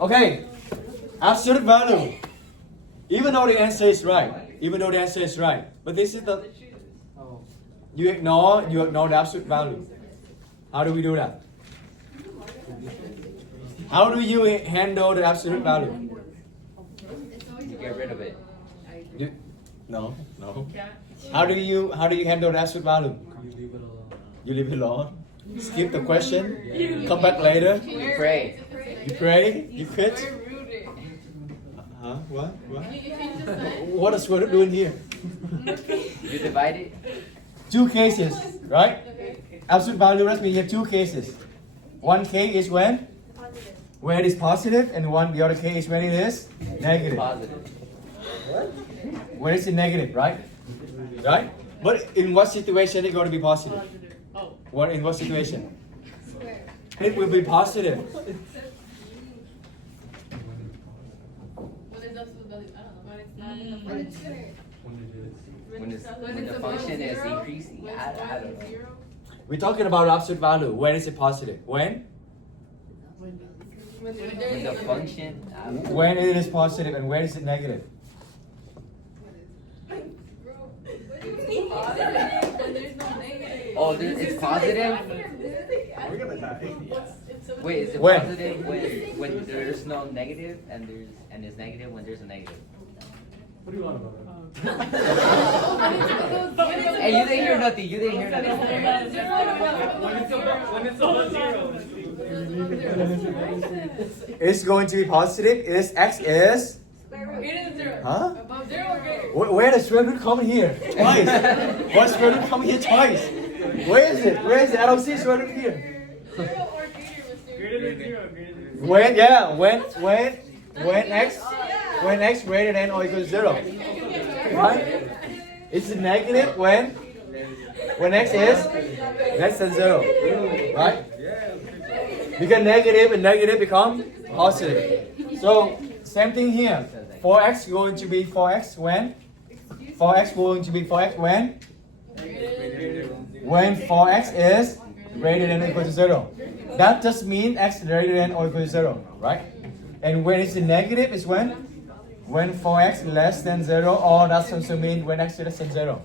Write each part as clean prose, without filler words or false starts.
Okay, absolute value. Even though the answer is right, but this is the you ignore the absolute value. How do we do that? How do you handle the absolute value? You get rid of it. No. How do you handle the absolute value? You leave it alone. Skip the question. Come back later. You pray. You pray. You quit. Huh? What? What is what doing here? You divide it. Two cases, right? Absolute value rest means you have two cases. One case is when it is positive, and the other case is when it is negative. Positive. When it's in negative, right? Right? But in what situation it's going to be positive? In what situation? It will be positive. When the function is increasing. I don't know. We're talking about absolute value. When is it positive? When? When the function. I don't know. When it is positive, and when is it negative? Oh, it's positive? We're gonna die. Wait, is it When? positive when there's no negative and it's negative when there's a negative? What do you want about it? Hey, you didn't hear nothing. When it's all zero. It's going to be positive. Is x is? Huh? Where does square root come here? Twice. Why square root come here twice? Where is it? I don't see square root here. Greater than zero. When x greater than or equal to 0, right? It's negative when x is less than 0, right? Because negative and negative become positive. So same thing here. 4x going to be 4x when? 4x going to be 4x when? When 4x is greater than or equal to 0. That just means x greater than or equal to 0, right? And when it's negative is when? When 4x less than 0, or that also means when x is less than 0,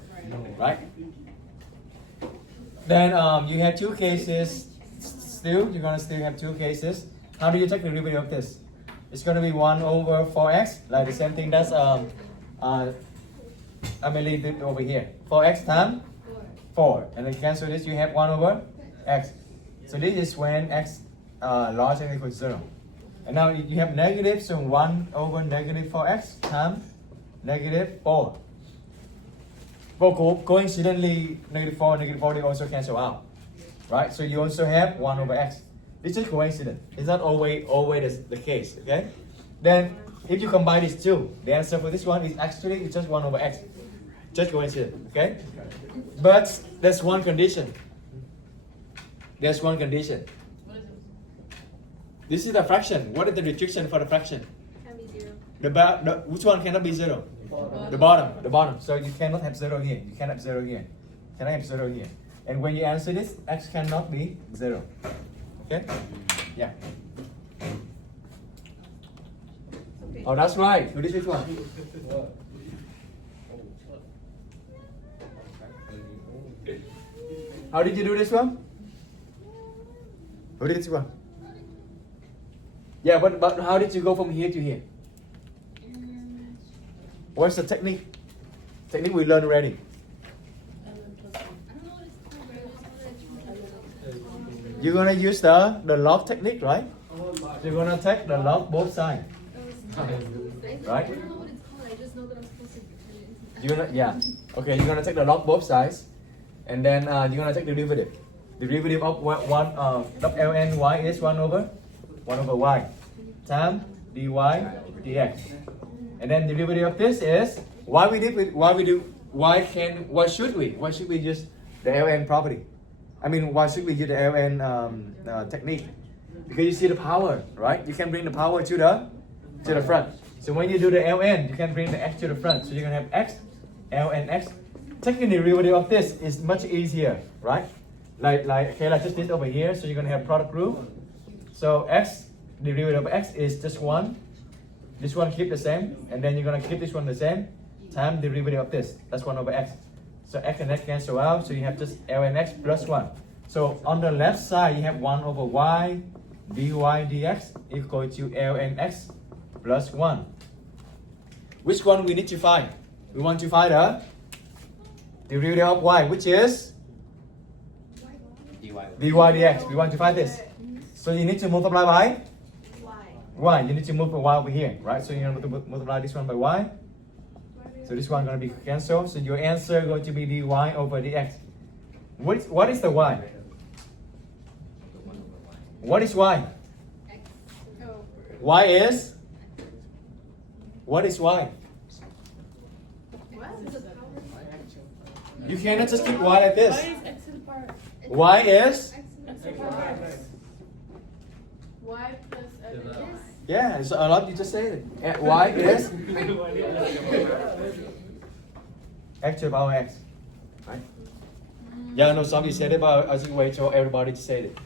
right? Then you have two cases. You're gonna still have two cases. How do you take the derivative of this? It's gonna be 1 over 4x, like the same thing that's Amelie did over here. 4x times 4, and then cancel this. You have 1 over x. So this is when x larger than or equal to 0. And now you have negative, so 1 over negative 4x times negative 4. But coincidentally, negative 4 and negative 4 they also cancel out. Right? So you also have 1 over x. It's just coincidence. It's not always the case. Okay? Then if you combine these two, the answer for this one is actually it's just 1 over x. Just coincidence. Okay? But there's one condition. There's one condition. This is the fraction. What is the restriction for the fraction? Can be 0. Which one cannot be 0? The bottom. So you cannot have 0 here. You cannot have 0 here. Cannot have 0 here. And when you answer this, x cannot be 0. Okay? Yeah. Oh, that's right. Who did this one? How did you do this one? Who did this one? Yeah, but how did you go from here to here? What's the technique? Technique we learned already. You're gonna use the log technique, right? You're gonna take the log both sides, right? I don't know what it's called. I just know that I'm supposed to. Okay, you're gonna take the log both sides, and then you're gonna take the derivative. The derivative of ln y is 1 over y times dy dx. And then the derivative of this is why should we use the ln property? I mean, why should we use the ln technique? Because you see the power, right? You can bring the power to the front. So when you do the ln, you can bring the x to the front. So you're gonna have x, ln x. Taking the derivative of this is much easier, right? Like just this over here. So you're gonna have product rule. So x derivative of x is just 1. This one keep the same, and then you're gonna keep this one the same, time derivative of this. That's 1 over x. So x and x cancel out, so you have just ln x plus 1. So on the left side, you have 1 over y dy dx equal to ln x plus 1. Which one we need to find? We want to find the derivative of y, which is dy. dy dx. We want to find this. So you need to multiply by y. You need to move the y over here, right? So you're going to multiply this one by y. So this one going to be cancelled. So your answer going to be dy over dx. What is the y? What is y? Y is? What is y? You cannot just keep y like this. X to the power. Y is? X to the power. Y plus everything. Yeah, so a lot you just said it. Y is? X to the power x. Right? Yeah, no, some you said it, but I just wait till everybody to say it.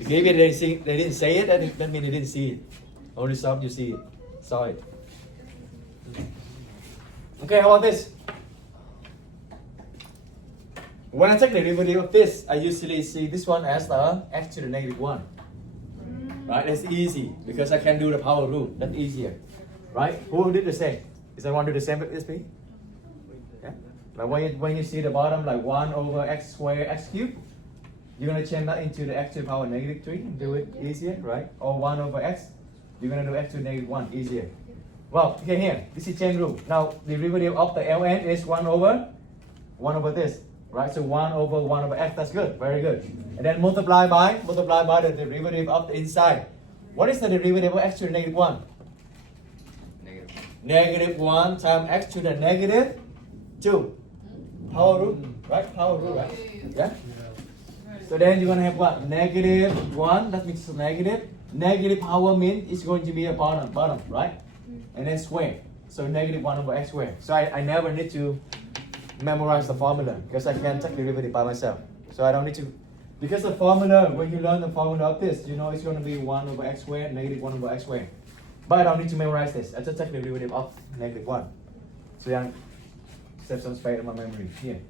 Maybe they didn't say it, that means they didn't see it. Only some you see it. Saw it. Okay, how about this? When I take the derivative of this, I usually see this one as the x to the negative 1. Right? That's easy because I can do the power rule. That's easier. Right? Who did the same? Is anyone do the same with this? Yeah? Like when you see the bottom, like 1 over x squared x cubed, you're going to change that into the x to the power negative 3 and do it easier, right? Or 1 over x, you're going to do x to the negative 1 easier. Well, okay, here, this is chain rule. Now, the derivative of the ln is 1 over this, right? So 1 over x, that's good, very good. And then multiply by the derivative of the inside. What is the derivative of x to the negative 1? Negative. Negative 1 times x to the negative 2. Power rule, right? Power rule, right? Yeah? So then you're going to have what? Negative 1, that means negative. Negative power means it's going to be a bottom, right? And then square. So negative 1 over x squared. So I never need to memorize the formula because I can take the derivative by myself. So I don't need to, because the formula, when you learn the formula of this, you know it's going to be 1 over x squared, negative 1 over x squared. But I don't need to memorize this. I just take the derivative of negative 1. So yeah, save some space in my memory here.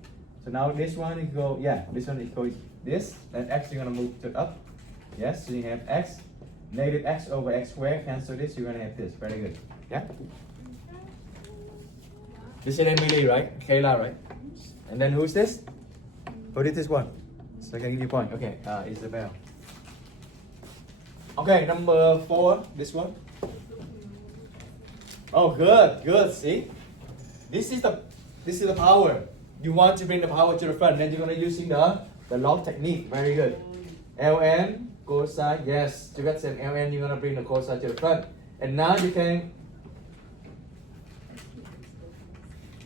So now this one equal, this one equals this, then x you're going to move to up. Yes, so you have x, negative x over x squared, cancel this, you're going to have this. Very good. Yeah? This is Emily, right? Kayla, right? And then who's this? Who did this one? So I can give you a point. Okay, Isabel. Okay, number 4, this one. Oh, good, see? This is the power. You want to bring the power to the front, then you're going to using the log technique. Very good. ln cosine, yes. To get some ln, you're going to bring the cosine to the front. And now you can,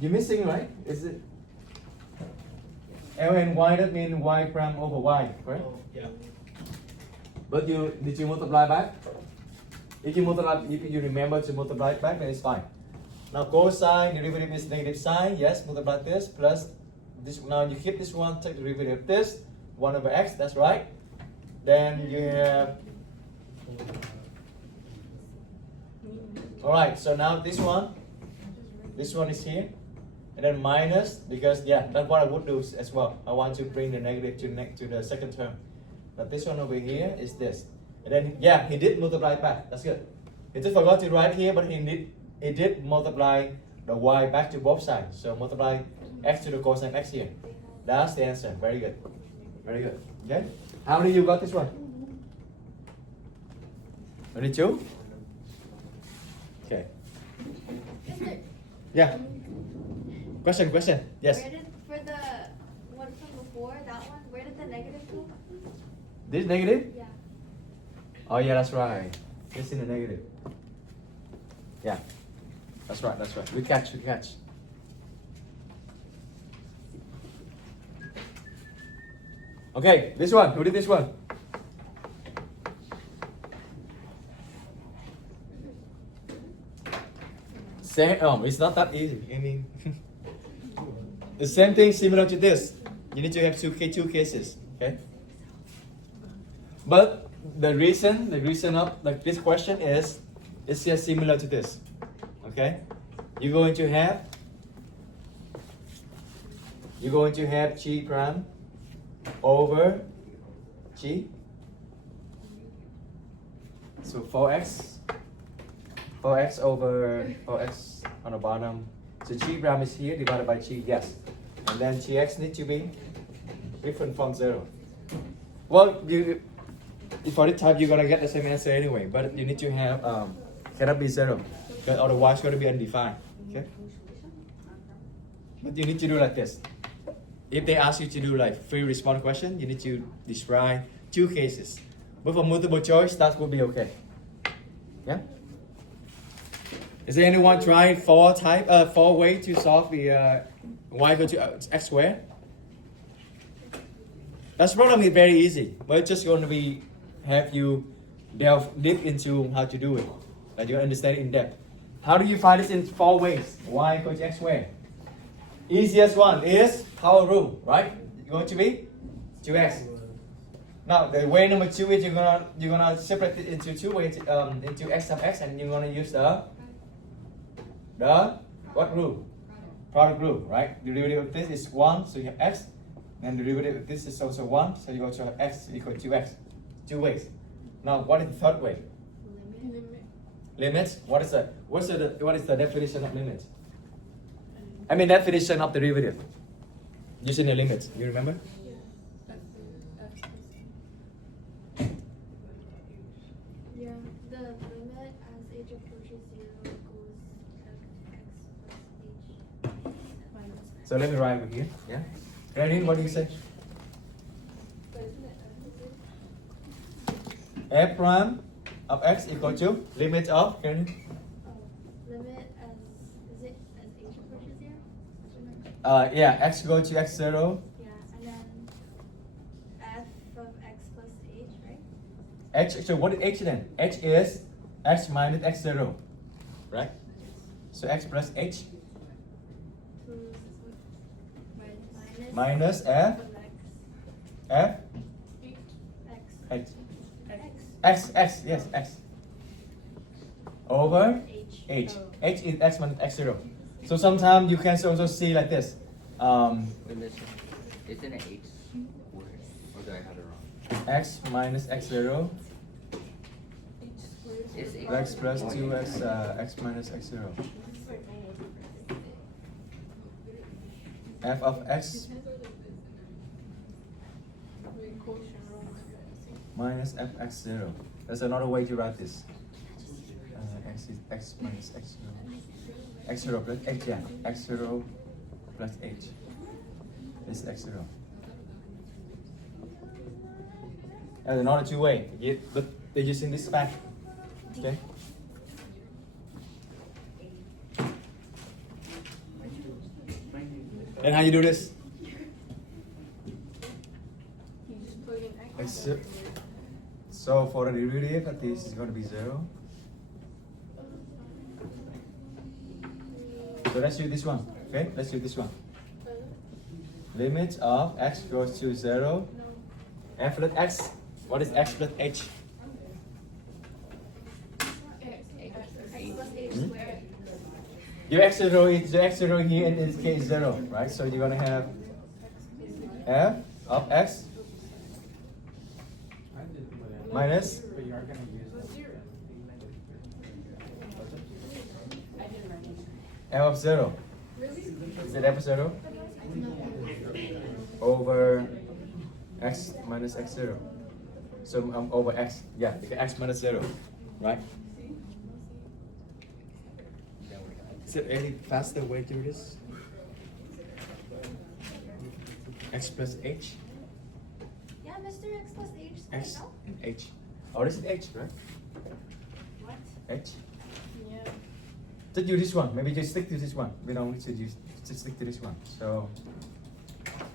you're missing, right? Is it ln y, that means y prime over y, correct? Yeah. But did you multiply back? If you remember to multiply it back, then it's fine. Now cosine derivative is negative sine, yes, multiply this plus this. Now you keep this one, take the derivative of this, 1 over x, that's right. Then you have, alright, so now this one is here, and then minus, because that's what I would do as well. I want to bring the negative to the second term. But this one over here is this. And then, he did multiply back, that's good. He just forgot to write here, but he did multiply the y back to both sides. So multiply x to the cosine x here. That's the answer. Very good. Very good. Okay? How many of you got this one? Only 2? Okay. Yeah. Question. Yes. Where did, for the one from before, that one, where did the negative go? This negative? Yeah. Oh yeah, that's right. It's in the negative. Yeah. That's right. We catch. Okay, this one. Who did this one? Same. Oh, it's not that easy. I mean, the same thing similar to this. You need to have two cases. Okay. But the reason of like this question is it's just similar to this. Okay, you're going to have g prime over g. So 4x over 4x on the bottom. So g prime is here divided by g, yes. And then gx needs to be different from 0. Well, for this type, you're gonna get the same answer anyway, but you need to have cannot be 0, because otherwise it's gonna be undefined. Okay. But you need to do like this. If they ask you to do like free response question, you need to describe 2 cases. But for multiple choice, that would be okay. Yeah. Is there anyone trying 4 way to solve the y equal to x squared? That's probably very easy, but it's just going to be have you delve deep into how to do it, like you understand it in depth. How do you find this in 4 ways? Y equal to x squared. Easiest one is power rule, right? It's going to be 2x. Now the way number 2 is you're gonna separate it into 2 ways, into x sub x, and you're gonna use the what rule? Product rule, right? The derivative of this is 1, so you have x. And the derivative of this is also 1, so you also have x equal to 2x. 2 ways. Now, what is the third way? Limits. What is the definition of limits? I mean definition of the derivative. Using the limits. You remember? Yeah, the limit as h approaches 0 equals x plus h. So let me write over here. Yeah. Ready? What do you say? F prime of x equal to limit of Limit as, is it as h approaches 0? yeah, x equal to x0. Yeah, and then f of x plus h, right? H. So what is h then? H is x minus x0, right? So x plus h minus f of x. f X. h x yes x over H. h. Oh. H is x minus x0. So sometimes you can also see like this. Wait, listen. Isn't it h squared? Or do I have it wrong? X minus x0 It's h x plus 2x x minus x0. F of x minus fx0. That's another way to write this. X is x minus x0. x0 plus h, yeah. x0 plus h is x0. And another 2 way, but they're using this fact. Okay? And how you do this? So for the derivative, this is going to be 0. So let's do this one. Okay, let's do this one. Limit of x goes to 0. F plus x. What is x plus h? X plus h squared. Your x0 is the x0 here in this case 0, right? So you're gonna have f of x minus f of 0. Is it f of 0? Over x minus x0. So over x, yeah, x minus 0, right? Is there any faster way to do this? X plus h? Yeah, Mr. X plus h squared, X no? and h. Oh, this is h, right? What? H. Yeah. Just do this one. Maybe just stick to this one. We don't need to use, just stick to this one. So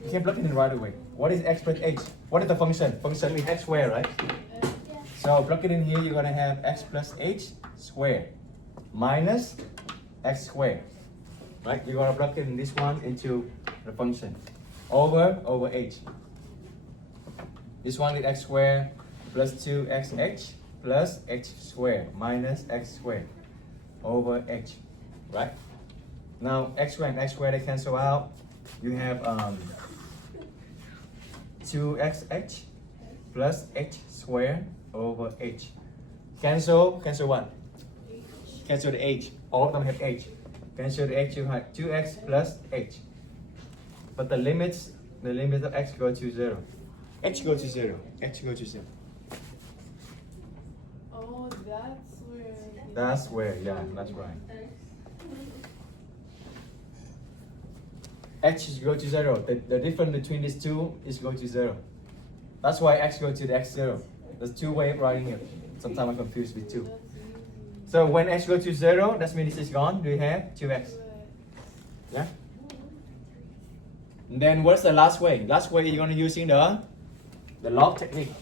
you can plug it in right away. What is x plus h? What is the function? Function is x squared, right? Yeah. So plug it in here. You're gonna have x plus h squared minus x squared, right? You're gonna plug in this one into the function over h. This one is x squared plus 2xh plus h squared minus x squared over h, right? Now x squared and x squared they cancel out. You have 2xh plus h squared over h. Cancel what? Cancel the h. All of them have h. Cancel the h, you have 2x plus h. But the limit of x go to 0. H go to 0. H go to 0. Oh, that's where. That's where, yeah, that's right. H is go to 0. The difference between these two is go to 0. That's why x go to the x0. There's two ways of writing it. Sometimes I'm confused with two. So when x go to 0, that means this is gone. Do you have 2x? Yeah? And then what's the last way? Last way you're going to using the log technique.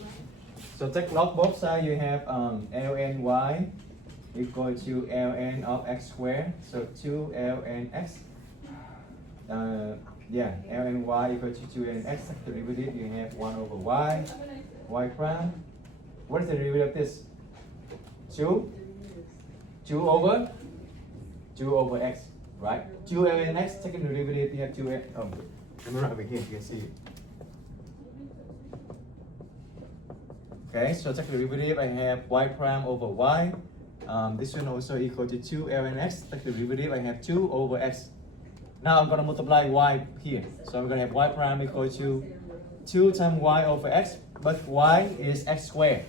So take log both sides. You have ln y equal to ln of x squared. So 2 ln x. Ln y equal to 2 ln x. The derivative you have 1 over y prime. What is the derivative of this? 2 over x, right? 2 ln x, take the derivative, you have 2x. Oh, let me write over here, you can see it. Okay, so take the derivative, I have y prime over y. This one also equal to 2 ln x. Take the derivative, I have 2 over x. Now I'm going to multiply y here. So I'm going to have y prime equal to 2 times y over x, but y is x squared.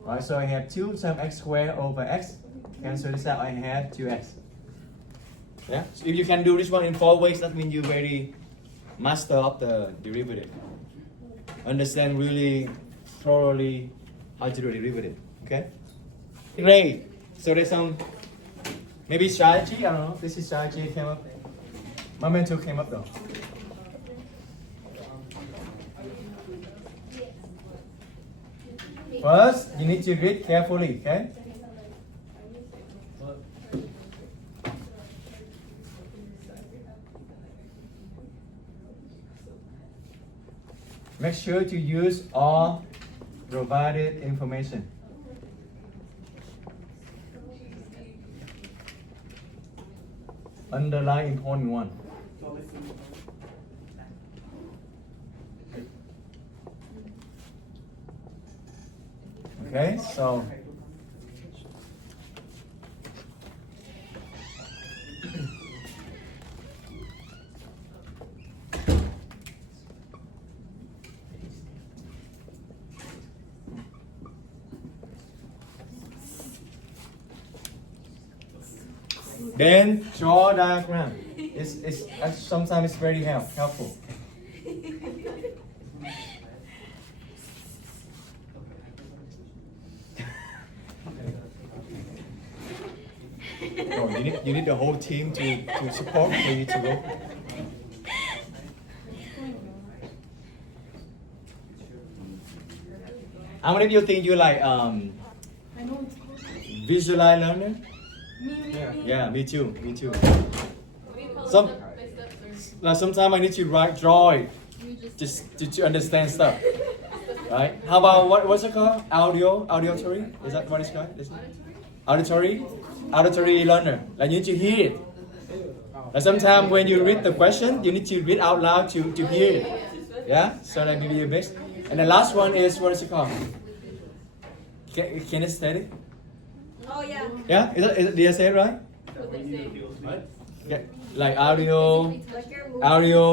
Right, so I have 2 times x squared over x. Cancel this out, I have 2x. Yeah, so if you can do this one in 4 ways, that means you very master of the derivative. Understand really thoroughly how to do derivative. Okay? Great. So there's some maybe strategy, I don't know. This is strategy came up. My mentor came up though. First, you need to read carefully, okay? Make sure to use all provided information. Underline important one. Okay, so then draw diagram. It's sometimes it's very helpful. Oh, you need the whole team to support for you to go. How many of you think you like visualize learner? Yeah, me too. Sometimes I need to draw it just to understand stuff. Right? How about what's it called? Auditory? Is that what it's called? Auditory learner. Like you need to hear it. Like sometimes when you read the question, you need to read out loud to hear it. Yeah? So that maybe you best. And the last one is what is it called? Kinesthetic? Oh yeah. Yeah? Did I say it right? Yeah. Like audio,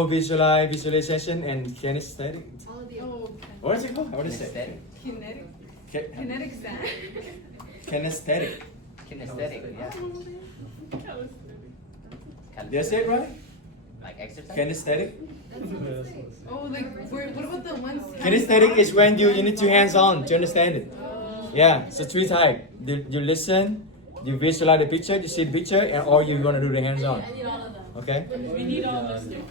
visualization, and kinesthetic. What is it called? What is it? Kinetic sound. Kinesthetic. Kinesthetic, yeah. Did I say it right? Like exercise? Kinesthetic. Oh, like what about the ones? Kinesthetic is when you need to hands-on to understand it. Yeah, so 3 types. You listen, you visualize the picture, you see the picture, and or you're gonna do the hands-on. Okay? We need all this too.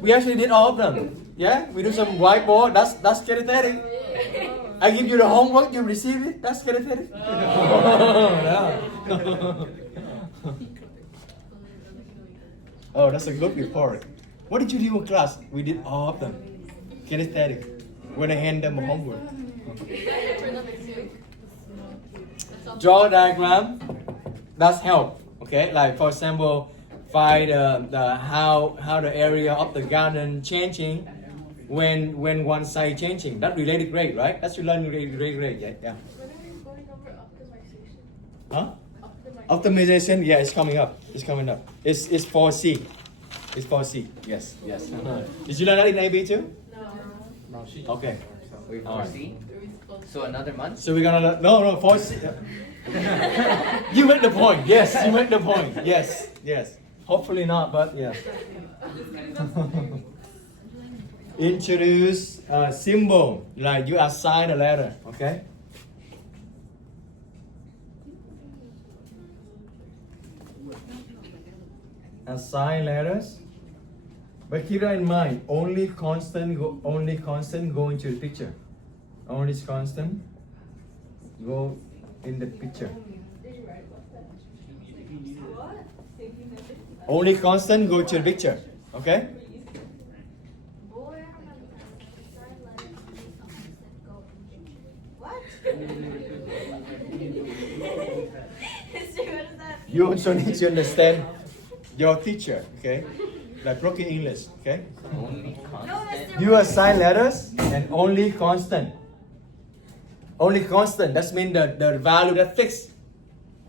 We actually did all of them. Yeah, we do some whiteboard. That's kinesthetic. I give you the homework, you receive it. That's kinesthetic. Yeah. Oh, that's a good report. What did you do in class? We did all of them. Kinesthetic. When I hand them homework. For number 2. Draw a diagram does help. Okay, like for example, find the how the area of the garden changing when one side changing. That related grade, right? That's you learn really great. Yeah. When are we going over optimization? Huh? Optimization. Optimization, yeah, it's coming up. It's 4C. It's 4C. Yes. Did you learn that in AB too? No. Okay. Wait, Alright. 4C? So another month? So we're gonna no 4C. You make the point. Yes, you make the point. Yes. Hopefully not, but yeah. Introduce a symbol, like you assign a letter. Okay. Assign letters, but keep that in mind. Only constant go into the picture. Only constant go in the picture. Only constant go to the picture. Okay. Boy, I don't have time. Assign letters to make constant go in picture. What? History, what does that mean? You also need to understand your teacher. Okay. Like broken English. Okay. Only constant. No, Mr. You assign letters and only constant. Only constant. That means the value that fixed.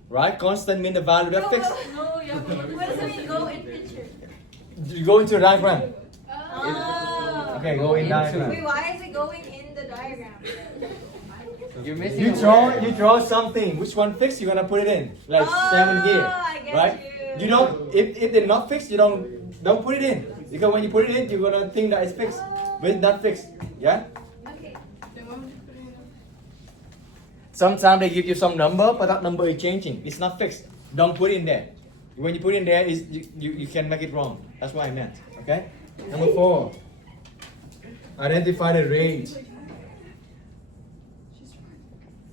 Right? Constant means the value that fixed. No, yeah. What does it mean go in picture? You go into the diagram. Oh. Okay, go in diagram. Wait, why is it going in the diagram? You're missing You a draw something. Which one fixed? You're gonna put it in. Like Oh, 7 gear. I get Right? you. You don't if they're not fixed, you don't put it in. Because when you put it in, you're gonna think that it's fixed. But it's not fixed. Yeah? Okay. Then why would you put it in? Sometimes they give you some number, but that number is changing. It's not fixed. Don't put it in there. When you put it in there, you can make it wrong. That's what I meant. Okay? Number 4. Identify the rate.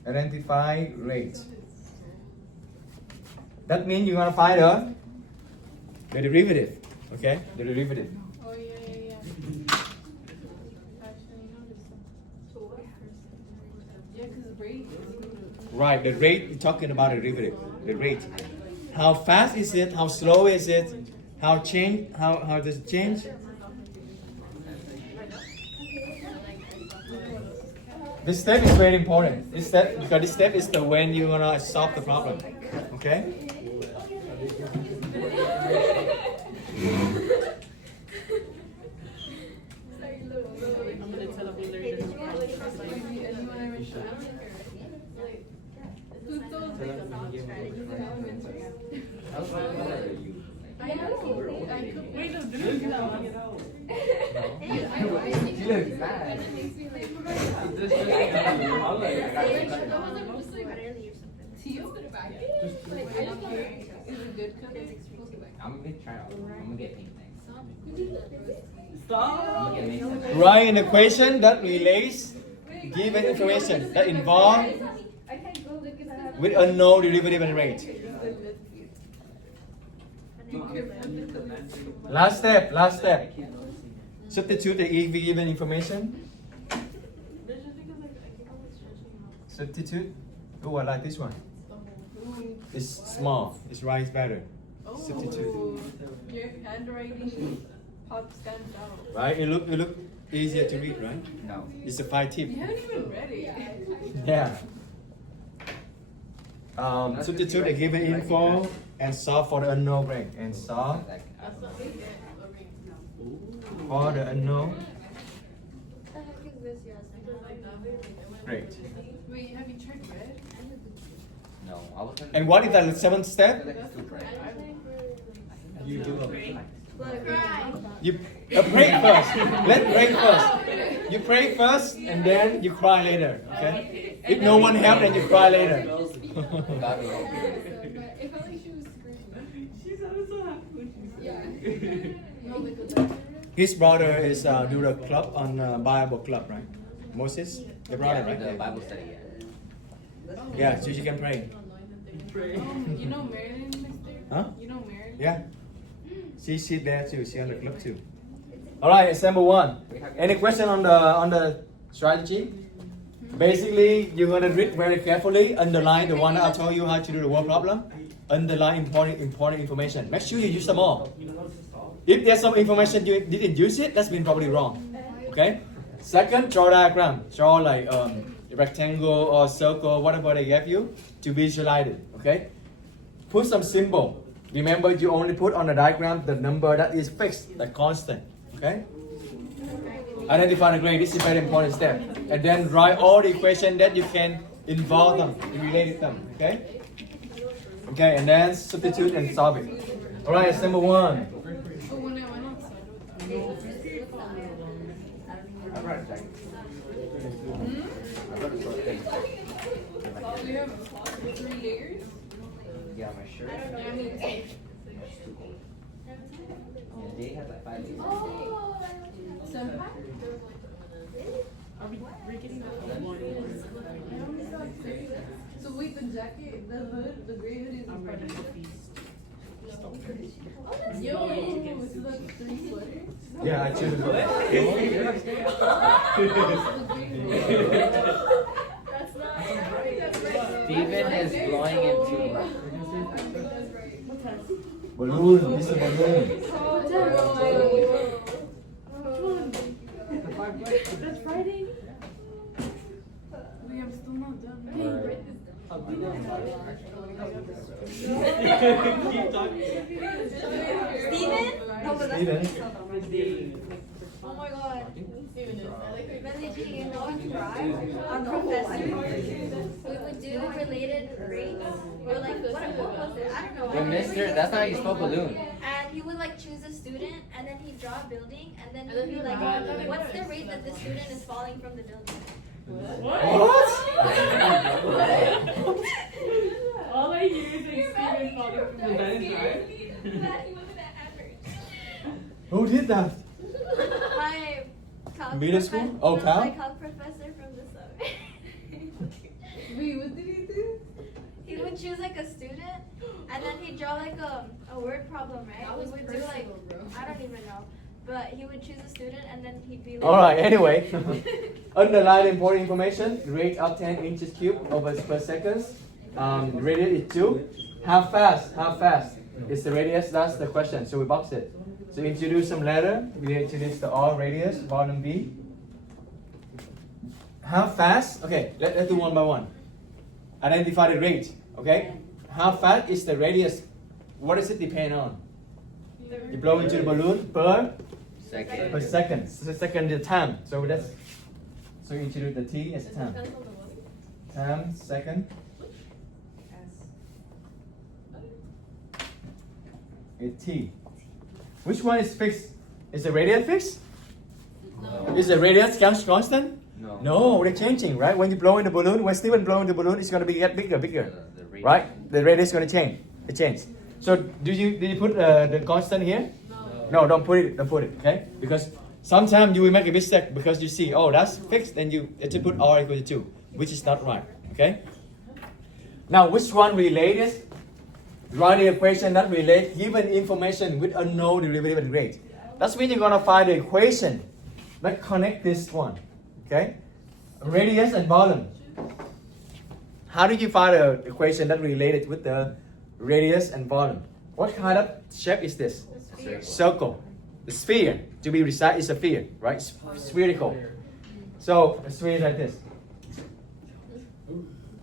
Identify rate. That means you're gonna find the derivative. Okay? The derivative. Oh, yeah. Actually, noticed that. So what? Yeah, because rate is equal to. Right, the rate, we're talking about the derivative. The rate. How fast is it? How slow is it? How does it change? This step is very important. Because this step is the when you're gonna solve the problem. Okay? I'm gonna tell up later. Maybe anyone ever shot? Who told me? How smart are you? I know. I could. Wait, no, didn't do that one. You look bad. Teal? Is it good cooking? I'm gonna try out. I'm gonna get pink next. I'm gonna get pink. Write an equation that relates given information that involve with unknown derivative and rate. Last step. Substitute the given information. Substitute. Oh, I like this one. It's small. It's right better. Substitute. Oh, your handwriting stands out. Right? It look easier to read, right? No. It's a 5 tip. You haven't even read it. Yeah. Substitute the given info and solve for the unknown rate. And solve Like, I don't know. for the unknown What the heck is this, Yasmin? rate. Wait, have you tried red? No, I was gonna. And what is the 7th I step? feel like it's too bright. You do Cry. You pray first. Let's pray first. You pray first and then you cry later. Okay? If no one helps, then you cry later. Got me wrong. It felt like she was screaming. She sounded so happy when she said it. No, because His brother is do the club on Bible club, right? Moses, the brother, Yeah, right? the Bible study. Yeah, so you can pray. you know Marilyn, mister? Huh? You know Marilyn? Yeah. She there too. She on the club too. All right, example 1. Any question on the strategy? Basically, you're gonna read very carefully, underline the one that I told you how to do the word problem, underline important information. Make sure you use them all. If there's some information you didn't use it, that's been probably wrong. Okay? Second, draw diagram. Draw like rectangle or circle, whatever they gave you, to visualize it. Okay? Put some symbol. Remember, you only put on the diagram the number that is fixed, the constant. Okay? Identify the grade. This is a very important step. And then write all the equations that you can involve them, relate them. Okay? Okay, and then substitute and solve it. All right, it's number 1. Oh, when I went outside. Do you have 3 layers? Yeah, my shirt. Yeah, I mean, Yeah, they have like 5 days. senpai? So wait, the jacket, the hood, the gray hood is in front of you. Yo, so that's 3 sweaters? Yeah, I choose it. That's not. Steven is blowing into Balloon, this is a balloon. That's Friday. Wait, I'm still not done. Hey, write this Steven? No, but that's Steven. Oh my god. Steven is. I like her. Melody, you know in drive, our professor, we would do related rates. Or like, what was it? I don't know. Well, mister, that's not how you spell balloon. And he would like choose a student and then he'd draw a building and then he'd be like, what's the rate that the student is falling from the building? What? All I hear is like Steven falling from the bed. Who did that? My calc Middle school? Oh, no, calc? my calc professor from the summer. Wait, what did he do? He would choose like a student and then he'd draw like a word problem, right? That was We would do like, personal, bro. I don't even know. But he would choose a student and then he'd be like, Alright, anyway. Underline important information. Rate of 10 inches cube over per second. Radius is 2. How fast? How fast is the radius? That's the question. So we box it. So introduce some letter. We introduce the R radius, volume B. How fast? Okay, let's do one by one. Identify the rate. Okay? How fast is the radius? What does it depend on? You blow into the balloon per Second. second. So second is time. So that's so you introduce the T as time. Time, second. It's T. Which one is fixed? Is the radius fixed? No. Is the radius constant? No. No, they're changing, right? When you blow in the balloon, when Steven blow in the balloon, it's gonna be get bigger, bigger. The rate. Right? The radius is gonna change. It changes. So did you put the constant here? No, don't put it. Don't put it. Okay? Because sometimes you will make a mistake because you see, oh, that's fixed, then you have to put R equal to 2, which is not right. Okay? Now, which one relates? Write the equation that relates given information with unknown derivative rate. That's when you're gonna find the equation that connect this one. Okay? Radius and volume. How did you find the equation that related with the radius and volume? What kind of shape is this? Circle. The sphere, to be precise, is a sphere, right? Spherical. So a sphere is like this.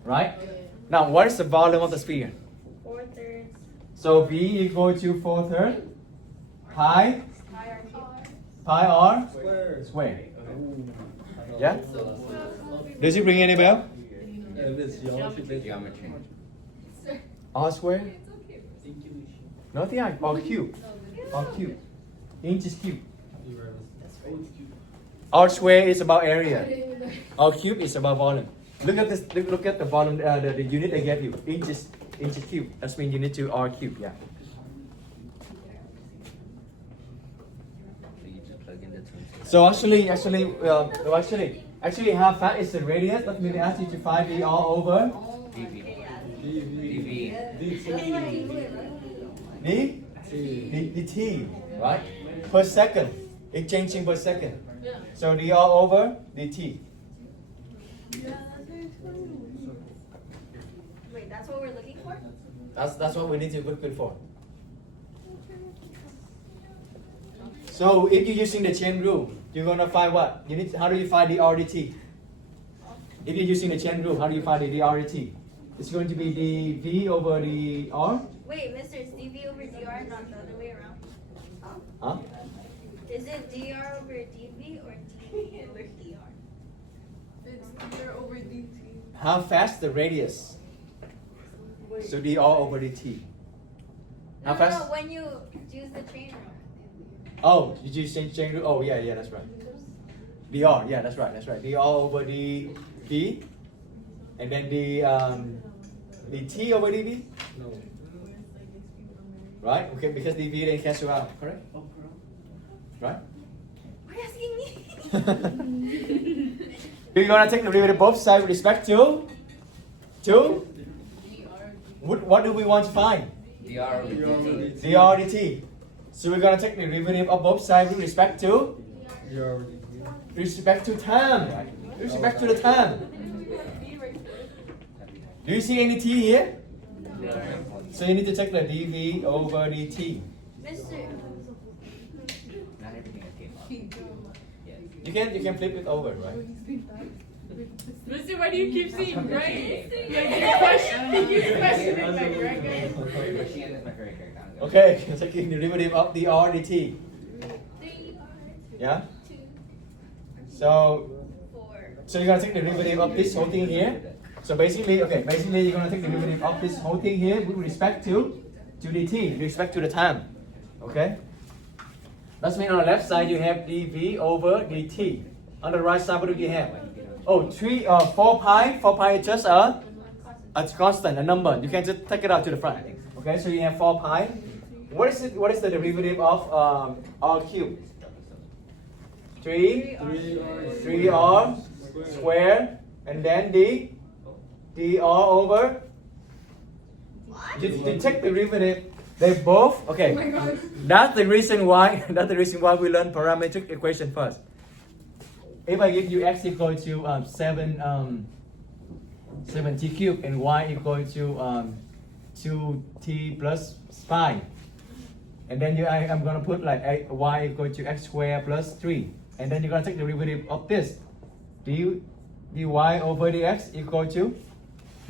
Right? Now, what is the volume of the sphere? 4/3. So V equal to 4/3 pi r square. Yeah? Does it ring any bell? Geometry. R square? Nothing. R cube. R cube. Inches cube. R square is about area. R cube is about volume. Look at this. Look at the volume. The unit they gave you. Inches cube. That means you need to R cube. Yeah. So you just plug in the twin. So actually, how far is the radius? That means they ask you to find V all over DV. DV. the T, right? Per second. It's changing per second. So D all over the T. Wait, that's what we're looking for? That's what we need to look good for. So if you're using the chain rule, you're gonna find what? How do you find the RDT? If you're using the chain rule, how do you find the RDT? It's going to be the V over the R? Wait, mister, it's dv over dr, not the other way around. Huh? Is it dr over dv or dv over dr? It's dr over dt. How fast the radius? So dr over dt. How No, fast? no, when you use the chain rule. Oh, did you change chain rule? Oh, yeah, that's right. dr, yeah, that's right. dr over the v, and then the t over dv, No. right? Okay, because dv they cancel out, correct? Right? Why are you asking me? We're gonna take the derivative both sides with respect to what do we want to find? dr over dt. dr dt. So we're gonna take the derivative of both sides with respect to time. With respect to the time. Do you see any t here? So you need to take the dv over dt. Mister, Not everything that came up. Yes. You can flip it over, right? Mister, why do you keep saying right? Yeah, you question it like right, guys? Machine is my favorite character. I'm gonna- Okay, taking the derivative of the r dt. Yeah? So you're gonna take the derivative of this whole thing here. So basically you're gonna take the derivative of this whole thing here with respect to dt, with respect to the time. Okay? That means on the left side you have dv over dt. On the right side, what do you have? Oh, 4 pi. 4 pi is just a constant, a number. You can just take it out to the front. Okay, so you have 4 pi. What is it? What is the derivative of r cubed? 3r squared, and then the dr over. You take the derivative. They both okay. Oh my gosh. That's the reason why. That's the reason why we learn parametric equation first. If I give you x equal to 7t cubed and y equal to 2t plus 5, and then I'm gonna put like y equal to x squared plus 3, and then you're gonna take the derivative of this. dy over dx equal to, you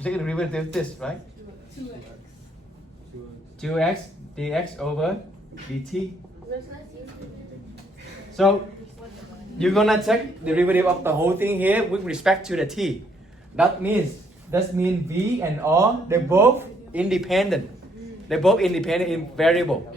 take the derivative of this, right? 2x dx over dt. So you're gonna take the derivative of the whole thing here with respect to the t. That means v and r, they're both independent. They're both independent in variable.